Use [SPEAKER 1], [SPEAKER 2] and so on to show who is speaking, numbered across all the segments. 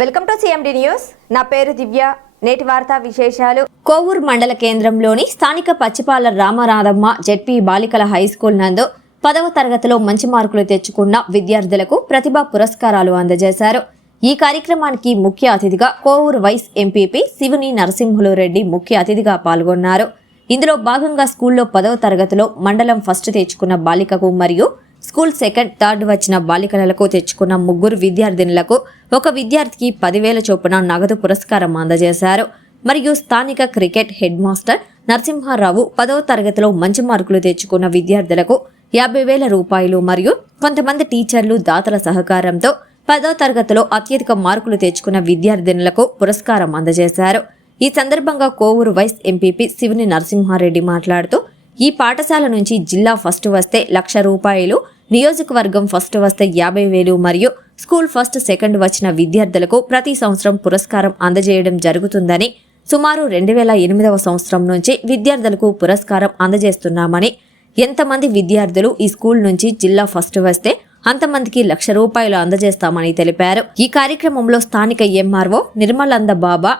[SPEAKER 1] Welcome to CMD news నా పేరు దివ్య. నేటి వార్తా విశేషాలు. కోవూరు మండల కేంద్రంలోని స్థానిక పచ్చిపాల రామనాథమ్మ జెడ్పీ బాలికల హై స్కూల్ నందు పదవ తరగతిలో మంచి మార్కులు తెచ్చుకున్న విద్యార్థులకు ప్రతిభా పురస్కారాలు అందజేశారు. ఈ కార్యక్రమానికి ముఖ్య అతిథిగా కోవూరు వైస్ ఎంపీపీ శివుని నరసింహులు రెడ్డి ముఖ్య అతిథిగా పాల్గొన్నారు. ఇందులో భాగంగా స్కూల్లో పదవ తరగతిలో మండలం ఫస్ట్ తెచ్చుకున్న బాలికకు మరియు స్కూల్ సెకండ్ థర్డ్ వచ్చిన బాలికలకు తెచ్చుకున్న ముగ్గురు విద్యార్థినులకు ఒక విద్యార్థికి పదివేల చొప్పున నగదు పురస్కారం అందజేశారు. మరియు స్థానిక క్రికెట్ హెడ్ మాస్టర్ నరసింహారావు పదవ తరగతిలో మంచి మార్కులు తెచ్చుకున్న విద్యార్థులకు యాభై వేల రూపాయలు మరియు కొంతమంది టీచర్లు దాతల సహకారంతో పదవ తరగతిలో అత్యధిక మార్కులు తెచ్చుకున్న విద్యార్థినులకు పురస్కారం అందజేశారు. ఈ సందర్భంగా కోవూరు వైస్ ఎంపీపీ శివుని నరసింహారెడ్డి మాట్లాడుతూ ఈ పాఠశాల నుంచి జిల్లా ఫస్ట్ వస్తే లక్ష రూపాయలు నియోజకవర్గం ఫస్ట్ వస్తే యాభై వేలు మరియు స్కూల్ ఫస్ట్ సెకండ్ వచ్చిన విద్యార్థులకు ప్రతి సంవత్సరం పురస్కారం అందజేయడం జరుగుతుందని సుమారు రెండు వేల ఎనిమిదవ సంవత్సరం నుంచి విద్యార్థులకు పురస్కారం అందజేస్తున్నామని ఎంతమంది విద్యార్థులు ఈ స్కూల్ నుంచి జిల్లా ఫస్ట్ వస్తే అంతమందికి లక్ష రూపాయలు అందజేస్తామని తెలిపారు. ఈ కార్యక్రమంలో స్థానిక ఎంఆర్ఓ నిర్మలంద బాబా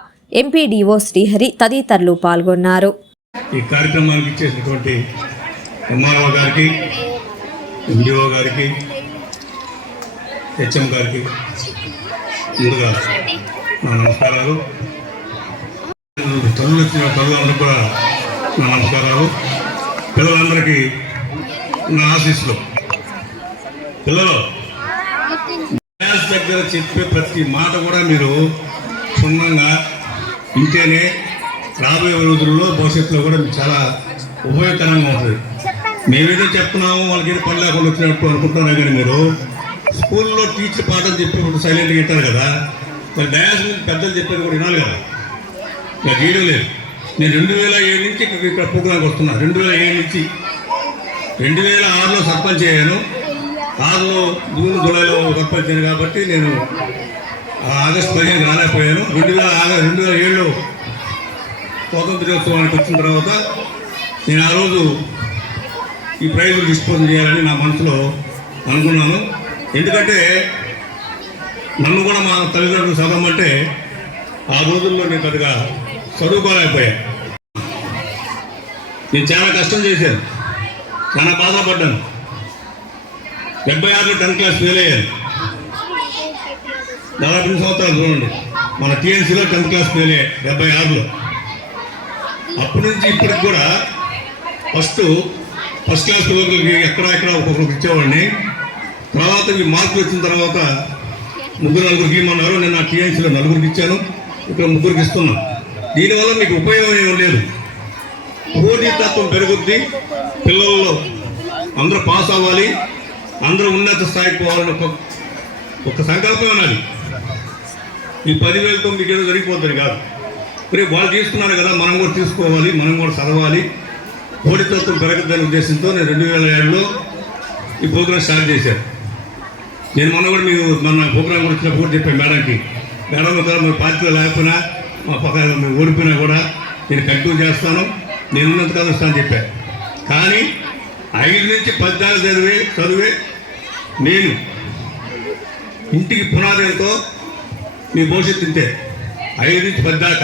[SPEAKER 1] ఎంపీడీఓ శ్రీహరి తదితరులు పాల్గొన్నారు.
[SPEAKER 2] ఈ కార్యక్రమానికి ఇచ్చేసినటువంటి ఎంఆర్ఓ గారికి ఎండిఓ గారికి హెచ్ఎం గారికి ముందుగా నా నమస్కారాలు. తల్లులు వచ్చిన తల్లిదండ్రులకు కూడా నా నమస్కారాలు. పిల్లలందరికీ నా ఆశీస్సులు. పిల్లలు డ్యాన్స్ దగ్గర చెప్పే ప్రతి మాట కూడా మీరు క్షుణ్ణంగా ఇంటేనే రాబోయే రోజుల్లో భవిష్యత్తులో కూడా మీకు చాలా ఉపయోగకరంగా ఉంటుంది. మేమేదో చెప్తున్నాము వాళ్ళకి ఏదో పని లేకుండా వచ్చినట్టు అనుకుంటున్నారా కానీ మీరు. స్కూల్లో టీచర్ పాఠం చెప్పినప్పుడు సైలెంట్గా వింటారు కదా. మరి డయాస్ పెద్దలు చెప్పేది కూడా వినాలి కదా. ఇలా చేయడం లేదు. నేను రెండు వేల ఏడు నుంచి ఇక్కడ ఇక్కడ ప్రోగ్రాంకి వస్తున్నా. రెండు వేల ఏడు నుంచి. రెండు వేల ఆరులో సర్పంచ్ అయ్యాను. ఆరులో జూన్ జూలైలో సర్పంచ్ అయ్యాను కాబట్టి నేను ఆగస్టు పదిహేను రాలేకపోయాను. రెండు వేల ఆగ రెండు వేల ఏడులో స్వాతంత్ర దినోత్సవానికి వచ్చిన తర్వాత నేను ఆ రోజు ఈ ప్రైజులు డిస్పోజ్ చేయాలని నా మనసులో అనుకున్నాను. ఎందుకంటే నన్ను కూడా మా తల్లిదండ్రులు చదవమంటే ఆ రోజుల్లో నేను పెద్దగా చదువుకోలేకపోయా. నేను చాలా కష్టం చేశాను. చాలా బాధపడ్డాను. డెబ్బై ఆరులో టెన్త్ క్లాస్ ఫెయిల్ అయ్యాను. దాదాపు రెండు సంవత్సరాలు చూడండి. మన టీఎన్సీలో టెన్త్ క్లాస్ ఫెయిల్ అయ్యాయి డెబ్బై ఆరులో. అప్పటి నుంచి ఇప్పటికి కూడా ఫస్ట్ ఫస్ట్ క్లాస్ పిల్లలకి ఎక్కడ ఎక్కడ ఒక్కొక్కరికి ఇచ్చేవాడిని. తర్వాత ఈ మార్కులు వచ్చిన తర్వాత ముగ్గురు నలుగురికి ఇమ్మన్నారు. నేను నా టీఎన్సీలో నలుగురికి ఇచ్చాను. ఇక్కడ ముగ్గురికి ఇస్తున్నా. దీనివల్ల మీకు ఉపయోగం ఏం లేదు. పోటీతత్వం పెరుగుద్ది. పిల్లల్లో అందరూ పాస్ అవ్వాలి. అందరూ ఉన్నత స్థాయికి పోవాలని ఒక ఒక సంకల్పం ఉన్నది. ఈ పదివేలతో మీకు ఏదో జరిగిపోతుంది కాదు. రేపు వాళ్ళు తీసుకున్నారు కదా మనం కూడా తీసుకోవాలి మనం కూడా చదవాలి. పోటీతత్వం పెరగద్దనే ఉద్దేశంతో నేను రెండు వేల ఏడులో ఈ ప్రోగ్రామ్ స్టార్ట్ చేశాను. నేను మొన్న కూడా మీకు మొన్న ప్రోగ్రామ్ కూడా వచ్చినప్పుడు చెప్పాను మేడంకి మేడం కదా మీ పార్టీలో లేకపోయినా మా పక్కన మేము ఓడిపోయినా కూడా నేను కంటిన్యూ చేస్తాను. నేను ఉన్నంత కాదు వస్తాను చెప్పాను కానీ ఐదు నుంచి పద్నాలుగు చదివే చదివే నేను ఇంటికి పునాదంతో మీ భవిష్యత్తు ఇంతే. ఐదు నుంచి పద్దాక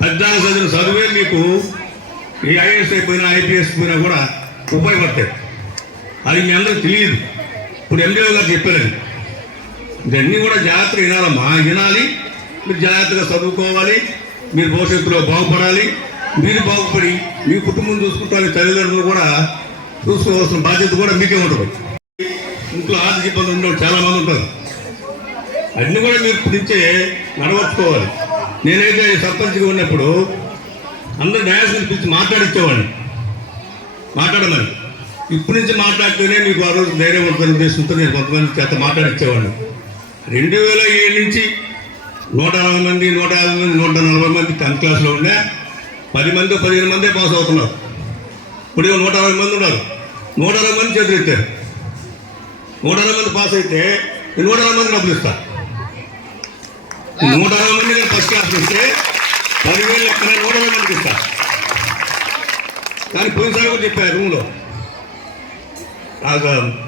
[SPEAKER 2] పద్నాలుగు చదివిన చదువే మీకు ఈ ఐఏఎస్ అయిపోయినా ఐపీఎస్ పోయినా కూడా ఉపయోగపడతాయి. అది మీ అందరికి తెలియదు. ఇప్పుడు ఎంబీఓ గారు చెప్పారు ఇవన్నీ కూడా జాగ్రత్తగా వినాలమ్మా. వినాలి మీరు జాగ్రత్తగా చదువుకోవాలి మీరు భవిష్యత్తులో బాగుపడాలి. మీరు బాగుపడి మీ కుటుంబం చూసుకుంటాను తల్లిదండ్రులు కూడా చూసుకోవాల్సిన బాధ్యత కూడా మీకే ఉంటుంది. ఇంట్లో ఆర్థిక ఇబ్బందులు ఉండేవాళ్ళు చాలామంది ఉంటారు. అన్నీ కూడా మీరు నుంచే నడవచ్చుకోవాలి నేనైతే సర్పంచ్గా ఉన్నప్పుడు అందరు డయాస్ పిలిచి మాట్లాడిచ్చేవాడిని. మాట్లాడమని. ఇప్పటి నుంచి మాట్లాడితేనే మీకు ఆ రోజు ధైర్యం ఉంటుంది ఉద్దేశంతో నేను కొంతమంది చేత మాట్లాడిచ్చేవాడిని. రెండు వేల ఏడు నుంచి నూట అరవై మంది నూట యాభై మంది నూట నలభై మంది టెన్త్ క్లాస్లో ఉండే పది మంది పదిహేను మందే పాస్ అవుతున్నారు. ఇప్పుడు నూట అరవై మంది ఉన్నారు. నూట అరవై మంది చేతులు నూట అరవై మంది పాస్ అయితే నూట అరవై మంది డబ్బులు ఇస్తా. నూట అరవై మంది ఫస్ట్ క్లాస్ ఇస్తే పదివేలు లెక్కన నూట అరవై ఇస్తా కానీ పోయినసారి కూడా చెప్పారు రూమ్లో.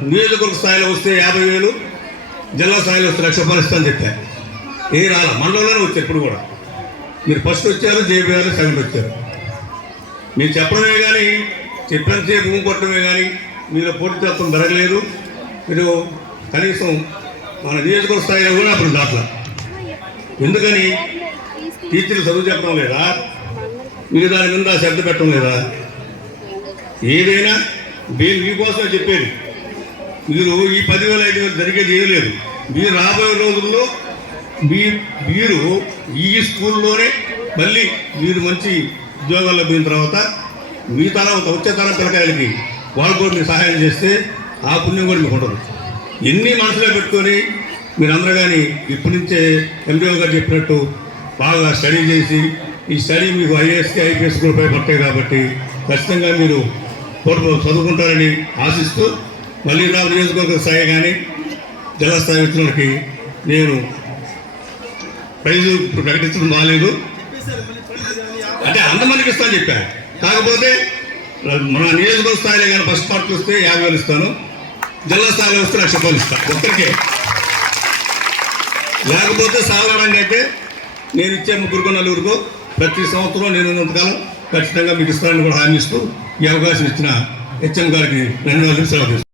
[SPEAKER 2] నియోజకవర్గ స్థాయిలో వస్తే యాభై వేలు జిల్లా స్థాయిలో వస్తే లక్ష రూపాయలు అని చెప్పారు. ఏ రాలా? మండలంలోనే వచ్చారు ఇప్పుడు కూడా. మీరు ఫస్ట్ వచ్చారు జేబీ గారు సెకండ్ వచ్చారు. మీరు చెప్పడమే కానీ చెప్పినంత సేపు భూమి కొట్టడమే కానీ మీరు పోటీ తత్వం జరగలేదు మీరు కనీసం మన నియోజకవర్గ స్థాయిలో కూడా అప్పుడు దాట్లా. ఎందుకని? టీచర్లు చదువు చెప్పడం లేదా? మీరు దాని మీద శ్రద్ధ పెట్టడం లేదా? ఏదైనా నేను మీకోసమే చెప్పేది. మీరు ఈ పదివేల ఐదు వేలు జరిగేది ఏం లేదు. మీరు రాబోయే రోజుల్లో మీ మీరు ఈ స్కూల్లోనే మళ్ళీ మీరు మంచి ఉద్యోగాల్లో పోయిన తర్వాత మీ తర్వాత వచ్చే తరం పిల్లకాయలకి వాళ్ళు కూడా మీరు సహాయం చేస్తే ఆ పుణ్యం కూడా మీకు ఉండదు. ఎన్ని మనసులో పెట్టుకొని మీరందరూ కానీ ఇప్పటి నుంచే ఎండిఓ గారు చెప్పినట్టు బాగా స్టడీ చేసి ఈ స్టడీ మీకు ఐఏఎస్కి ఐపీఎస్ కూడా ఉపయోగపడతాయి కాబట్టి ఖచ్చితంగా మీరు కోర్టు చదువుకుంటారని ఆశిస్తూ మళ్ళీ నా నియోజకవర్గ స్థాయి కానీ జిల్లా స్థాయి వచ్చిన నేను ప్రైజు ఇప్పుడు ప్రకటించడం బాగాలేదు అంటే అందమానికి ఇస్తాను చెప్పాను కాకపోతే మన నియోజకవర్గ స్థాయిలో కానీ ఫస్ట్ పార్టీ వస్తే యాభై వేలు ఇస్తాను. జిల్లా స్థాయిలో వస్తే లక్ష రూపాయలు ఇస్తాను ఒక్కరికే. లేకపోతే సాధారణంగా అయితే నేను ఇచ్చే ముగ్గురుకు నలుగురుకు ప్రతి సంవత్సరం నేను ఉన్నంతకాలం ఖచ్చితంగా మీకు ఇస్తానని కూడా హామీ ఇస్తూ ఈ అవకాశం ఇచ్చిన హెచ్ఎం గారికి ధన్యవాదాలు సెలవు